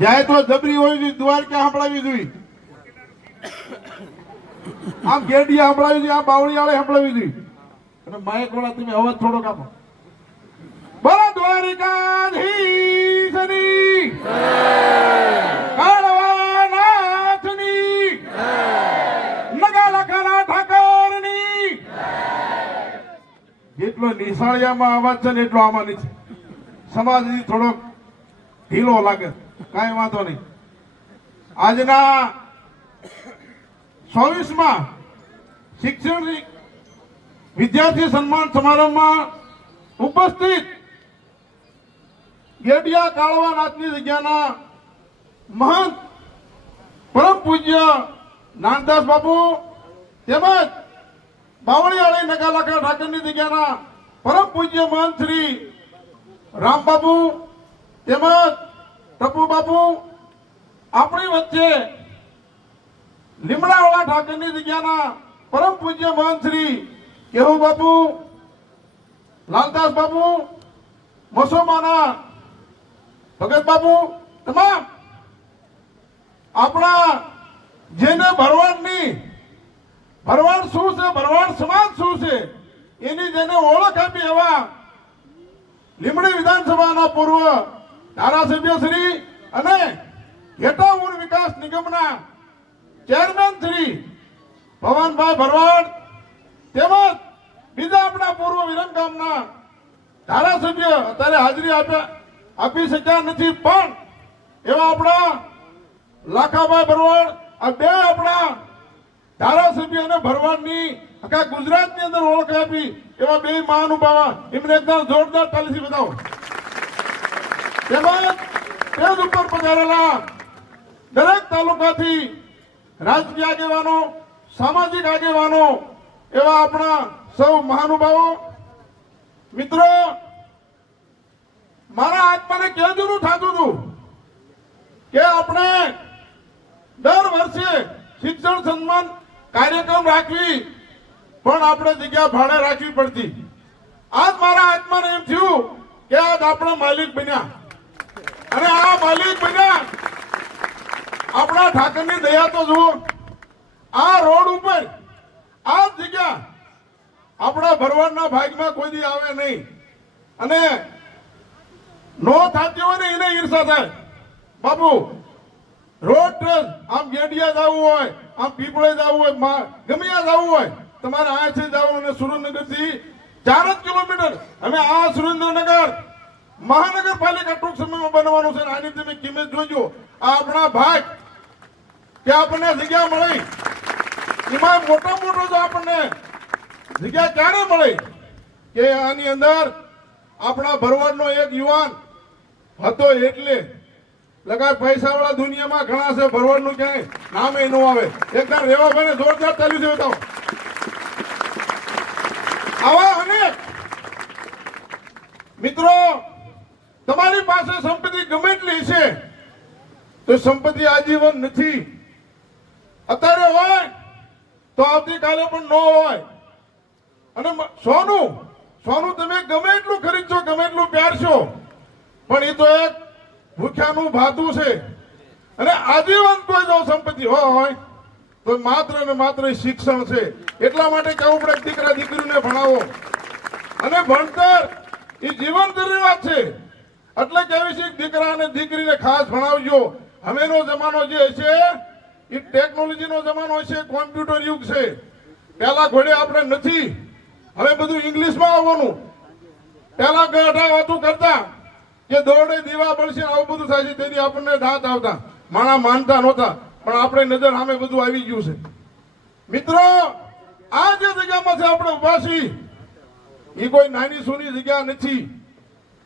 જાય તો જબરી હોય છે, દ્વારકા સંભળાવી જોઈએ, આમ ગેડિયા સંભળાવી જોઈએ, આમ બાવળી વાળે સંભળાવી જોઈએ. અને માઇક વાળા તમે અવાજ થોડો કાપો. બોલો દ્વારિકાધીશની કાળવાનાથની નગાલખાના ઠાકરની. જેટલો નિશાળિયામાં અવાજ છે ને એટલો આમાં નથી. સમાજ થોડોક ઢીલો લાગે, કાંઈ વાંધો નહીં. આજના 24માં શિક્ષણ વિદ્યાર્થી સન્માન સમારંભમાં ઉપસ્થિત ગેડિયા કાળવાનાથની જગ્યાના મહંત પરમ પૂજ્ય નાનદાસ બાપુ તેમજ બાવળીવાળી નગાલખા ઠાકરની જગ્યાના પરમ પૂજ્ય મહંત શ્રી રામબાપુ તેમજ ટપુ બાપુ આપણી વચ્ચે લીમડાવાળા ઠાકરની જગ્યાના પરમ પૂજ્ય મહંત શ્રી કેહુ બાપુ, લાલદાસ બાપુ, મસોમાના ભગત બાપુ, તમામ આપણા જેને ભરવાડ શું છે, ભરવાડ સમાજ શું છે એની જેને ઓળખ આપી એવા લીમડી વિધાનસભાના પૂર્વ ધારાસભ્ય શ્રી અને ઘેટા ઊર વિકાસ નિગમના ચેરમેન શ્રી ભવનભાઈ ભરવાડ તેમજ બીજા આપણા પૂર્વ વિરમગામના ધારાસભ્ય અત્યારે હાજરી આપી શક્યા નથી, પણ એવા આપણા લાખાભાઈ ભરવાડ, આ બે આપણા ધારાસભ્ય અને ભરવાડની આખા ગુજરાતની અંદર ઓળખ આપી એવા બે મહાનુભાવા, એમને એકદમ જોરદાર તાલીથી બતાવો. તેમજ સ્ટેજ ઉપર પધારેલા દરેક તાલુકાથી રાજકીય આગેવાનો, સામાજિક આગેવાનો એવા આપણા સૌ મહાનુભાવો, મિત્રો, મારા આત્માને કહેવાનું થતું હતું કે આપણે દર વર્ષે શિક્ષણ સન્માન કાર્યક્રમ રાખવી, પણ આપણે જગ્યા ભાડે રાખવી પડતી. આજ મારા આત્માને એમ થયું કે આજ આપણે માલિક બન્યા, અને આ માલિક બન્યા આપણા ઠાકરની દયા તો જુઓ. આ રોડ ઉપર આ જગ્યા આપણા ભરવાડના ભાગમાં કોઈ દી આવે નહીં, અને નો થતી હોય ને એને ઈર્ષા થાય. બાપુ રોડ આમ ગેડિયા જવું હોય, આમ પીપળે જવું હોય, ગમે ત્યાં જવું હોય, તમારે અહીંથી જવું અને સુરેન્દ્રનગર થી 4 જ કિલોમીટર. અમે આ સુરેન્દ્રનગર મહાનગરપાલિકા ટૂંક સમયમાં બનવાનું છે. આની તમે કિંમત જોજો. આ આપણા ભાગ કે આપણને જગ્યા મળી, એમાં મોટો જો આપણને જગ્યા ક્યારે મળી કે આની અંદર આપણા ભરવાડનો એક યુવાન હતો, એટલે લગા પૈસા વાળા દુનિયામાં ઘણા છે, ભરવાડનું ક્યાંય નામે ન આવે. એકદમ રેવાભાઈને જોરદાર તાલી છે. બતાવો. આવા અનેક મિત્રો, તમારી પાસે સંપત્તિ ગમે એટલી છે તો સંપત્તિ આજીવન નથી. અત્યારે હોય તો આવતીકાલે પણ ન હોય. અને સોનું તમે ગમે એટલું ખરીદશો, ગમે એટલું પહેરશો, પણ એ તો એક ભૂખ્યાનું ભાતું છે. અને આજીવન કોઈ જો સંપત્તિ હોય તો માત્ર ને માત્ર શિક્ષણ છે. એટલા માટે કહેવું પડે દીકરા દીકરીને ભણાવો, અને ભણતર એ જીવન જરૂરિયાત છે. એટલે કહેવી છે દીકરા અને દીકરીને ખાસ ભણાવજો. હવેનો જમાનો જે છે એ ટેકનોલોજીનો જમાનો છે, કોમ્પ્યુટર યુગ છે. પહેલા ઘોડે આપણે નથી, હવે બધું ઇંગ્લિશમાં આવવાનું. પહેલા ગઢા વાતું કરતા કે દોડે દીવા બળશે, આવું બધું થાય છે. તેથી આપણને દાંત આવતા, માણા માનતા નહોતા, પણ આપણે નજર સામે બધું આવી ગયું છે. મિત્રો, આ જે જગ્યામાં છે આપણે ઉભા છીએ, એ કોઈ નાની સૂની જગ્યા નથી.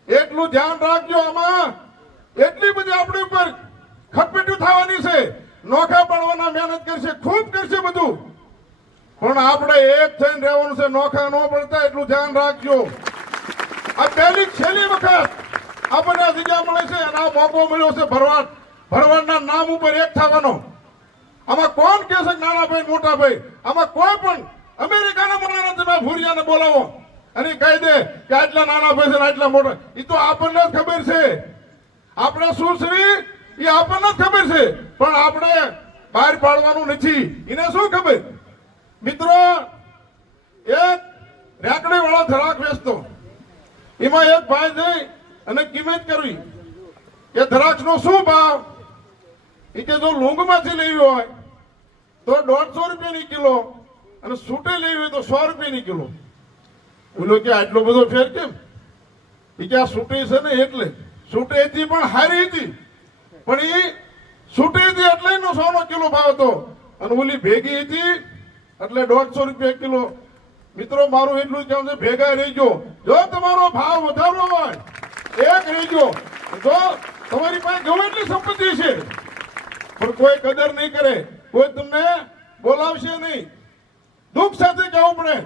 એટલું ધ્યાન રાખજો. આમાં એટલી બધી આપણી ઉપર ખટપટી થવાની છે. નોખા પડવાના મહેનત કરશે, ખૂબ કરશે બધું, પણ આપણે એક થઈને રહેવાનું છે. નોખા ન પડતા એટલું ધ્યાન રાખજો. આ પહેલી છેલ્લી વખત આપણને આ જગ્યા મળે છે, અને આ મોકો મળ્યો છે ભરવાડના નામ ઉપર એક થવાનો. આમાં કોણ કે છે નાના ભાઈ મોટા ભાઈ? આમાં કોઈ પણ અમેરિકાના મોટાના તમે ભૂરિયાને બોલાવો અને કહી દે કે આટલા નાના ભાઈ છે આટલા મોટા, એ તો આપણને જ ખબર છે. આપણે સુશ્રી એ આપણને જ ખબર છે, પણ આપણે બહાર પાડવાનું નથી. એને શું ખબર? મિત્રો, એક રેકડી વાળો ધરાક વેચતો, એમાં એક ભાઈ જઈ અને કિંમત કરવી કે દ્રાક્ષનો શું ભાવ? એ કે જો લૂંગમાંથી લેવી હોય તો 150 રૂપિયાની કિલો અને સૂટે લેવી હોય તો 100 રૂપિયાની કિલો. બોલો કે આટલો બધો ફેર કેમ? એ કે આ સૂટી છે ને એટલે. સૂટી હતી પણ હારી હતી, પણ એ સૂટી હતી એટલે એનો 100 કિલો ભાવ હતો, અને ઓલી ભેગી હતી એટલે 150 રૂપિયા કિલો. મિત્રો, મારું એટલું જ કહેવું છે, ભેગા રહેજો. જો તમારો ભાવ વધારવો હોય એક રહેજો. જો તમારી પાસે ગમે એટલી સંપત્તિ છે પણ કોઈ કદર નહીં કરે, કોઈ તમને બોલાવશે નહીં. દુઃખ સાથે કહેવું પડે,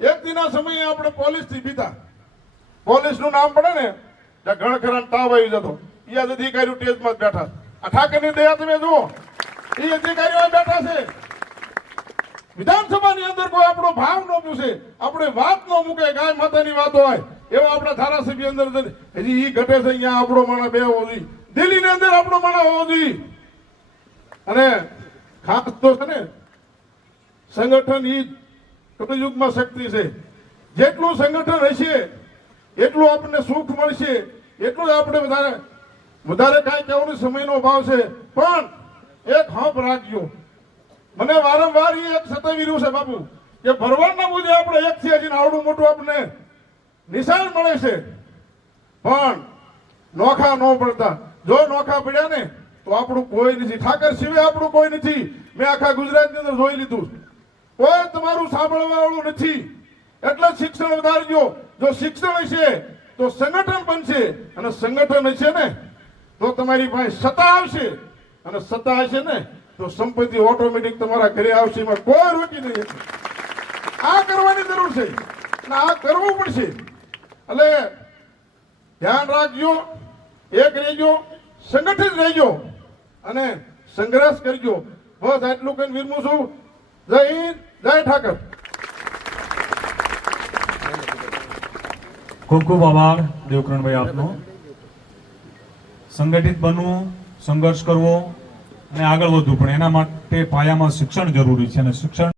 એક દિના સમયે આપણે પોલીસ થી બીતા. પોલીસ નું નામ પડે ને ત્યાં ઘણ ખરા તાવ આવી જતો. એ અધિકારીઓ ટેજમાં જ બેઠા. આ ઠાકરની દયા તમે જુઓ, એ અધિકારીઓ બેઠા છે. વિધાનસભાની અંદર કોઈ આપણો ભાવ ન પૂછે, આપણે વાત ન મૂકે, ગાય માતાની વાત હોય એવા આપણા ધારાસભ્ય અંદર હજી ઈ ઘટે છે. અહીંયા આપણો માણસ બે હોવો જોઈએ, દિલ્હીની અંદર આપણો માણસ હોવો જોઈએ. અને ખાસ તો છે ને, સંગઠન ઈ કળિયુગમાં શક્તિ છે. જેટલું સંગઠન હશે એટલું આપણને સુખ મળશે, એટલું આપણે વધારે કાંઈ કહેવાનો સમયનો અભાવ છે. પણ એક હંપ રાખજો, મને વારંવાર એક સતાવી છે બાપુ, કે ભરવાડના મુજબ આપણે એક થી હજી આવડું મોટું આપણને નિશાન મળે છે, પણ નોખા ન પડતા. જો નોખા પડ્યા ને તો આપણું કોઈ નથી. ઠાકર સિવાય આપણું કોઈ નથી. મેં આખા ગુજરાતની અંદર જોઈ લીધું, કોઈ તમારું સાંભળવા વાળું નથી. એટલે શિક્ષણ વધારજો. જો શિક્ષણ હશે તો સંગઠન બનશે, અને સંગઠન હશે ને તો તમારી પાસે સત્તા આવશે, અને સત્તા હશે ને તો સંપત્તિ ઓટોમેટિક તમારા ઘરે આવશે. એમાં કોઈ રોકી નહીં. આ કરવાની જરૂર છે અને આ કરવું પડશે. એટલે ધ્યાન રાખજો, એક રહેજો, સંગઠિત રહેજો અને સંઘર્ષ કરજો. બસ આટલું કઈ વિરમું છું. જય હિન્દ, જય ઠાકર. ખૂબ ખૂબ આભાર દેવકરણભાઈ આપનો. સંગઠિત બનવું, સંઘર્ષ કરવો અને આગળ વધવું, પણ એના માટે પાયામાં શિક્ષણ જરૂરી છે, અને શિક્ષણ